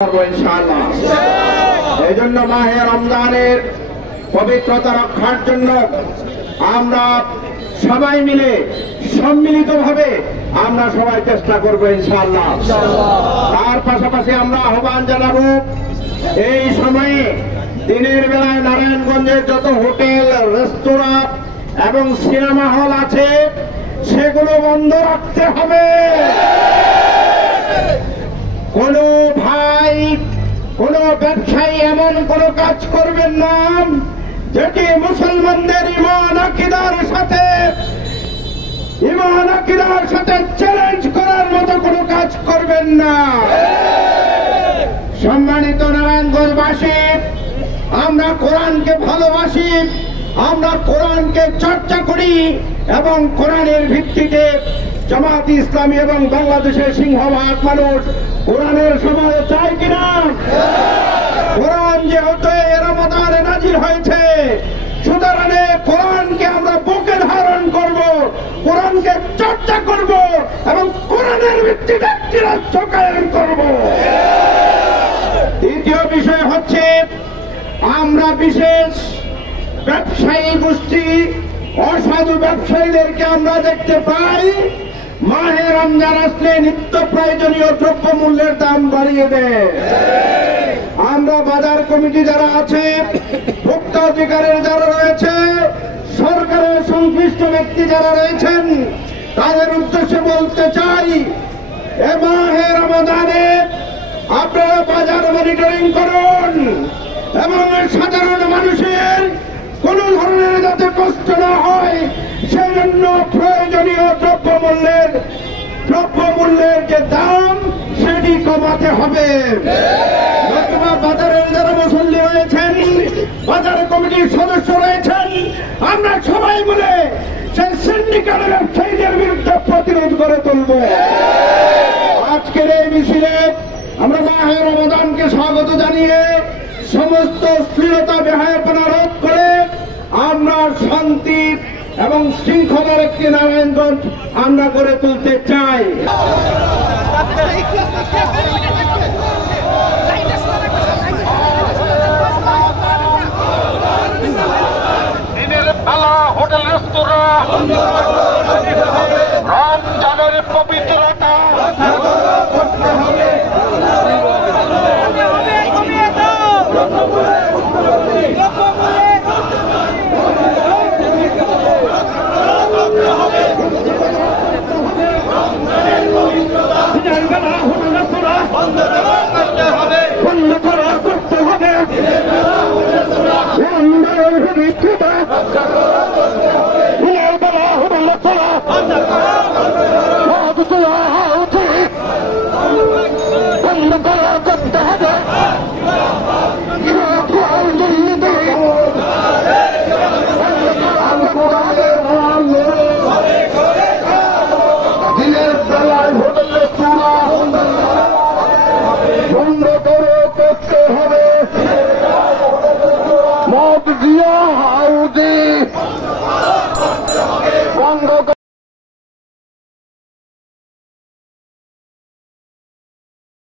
ইনশাআল্লাহ। এই জন্য মাহে রমজানের পবিত্রতা রক্ষার জন্য আমরা সবাই মিলে সম্মিলিতভাবে আমরা সবাই চেষ্টা করব ইনশাআল্লাহ। তার পাশাপাশি আমরা আহ্বান জানাবো, এই সময়ে দিনের বেলায় নারায়ণগঞ্জের যত হোটেল, রেস্তোরাঁ এবং সিনেমা হল আছে সেগুলো বন্ধ রাখতে হবে। কোন ভাই, কোন ব্যবসায়ী এমন কোন কাজ করবেন না যেটি মুসলমানদের ঈমান আকীদার সাথে চ্যালেঞ্জ করার মতো কোন কাজ করবেন না। সম্মানিত নারায়ণগঞ্জবাসী, আমরা কোরআনকে ভালোবাসি, আমরা কোরআনকে চর্চা করি এবং কোরআনের ভিত্তিতে জামাত ইসলামী এবং বাংলাদেশের সিংহভাগ মানুষ কোরআনের সমাজে চায় কিনা? কোরআন যেহেতু রমাদানে নাজিল হয়েছে, সুতরাং কোরআনকে আমরা বুকে ধারণ করব, কোরআনকে চর্চা করব এবং কোরআনের ভিত্তিতে একটি রাষ্ট্র কায়েম করব। দ্বিতীয় বিষয় হচ্ছে, আমরা বিশেষ ব্যবসায়ী গোষ্ঠী, অসাধু ব্যবসায়ীদেরকে আমরা দেখতে পাই মাহে রমজান আসলে নিত্য প্রয়োজনীয় দ্রব্য মূল্যের দাম বাড়িয়ে দেয়। আমরা বাজার কমিটি যারা আছে, ভোক্তা অধিকারের যারা রয়েছে, সরকারের সংশ্লিষ্ট ব্যক্তি যারা রয়েছেন, তাদের উদ্দেশ্যে বলতে চাই, এ মাহে রমজানে আপনারা বাজার মনিটরিং করুন এবং সাধারণ মানুষের কোন ধরনের যাতে কষ্ট না হয় সেই জন্য প্রয়োজনীয় দ্রব্যমূল্যের যে দাম সেটি কমাতে হবে। বাজারের যারা মুসল্লি রয়েছেন, বাজার কমিটির সদস্য রয়েছেন, আমরা সবাই মিলে সেই সিন্ডিকেট ব্যবসায়ীদের বিরুদ্ধে প্রতিরোধ করে তুলব। আজকের এই মিছিলে আমরা মাহে রমজানকে স্বাগত জানিয়ে সমস্ত অশ্লীলতা বেহায়াপনা রোধ করে আমরা শান্তি এবং শৃঙ্খলার একটি নারায়ণগঞ্জ আমরা গড়ে তুলতে চাই। দিনের বেলা হোটেল, রেস্তোরাঁ, রমজানের পবিত্রতা মদ দিয়া হাউদি বন্ধ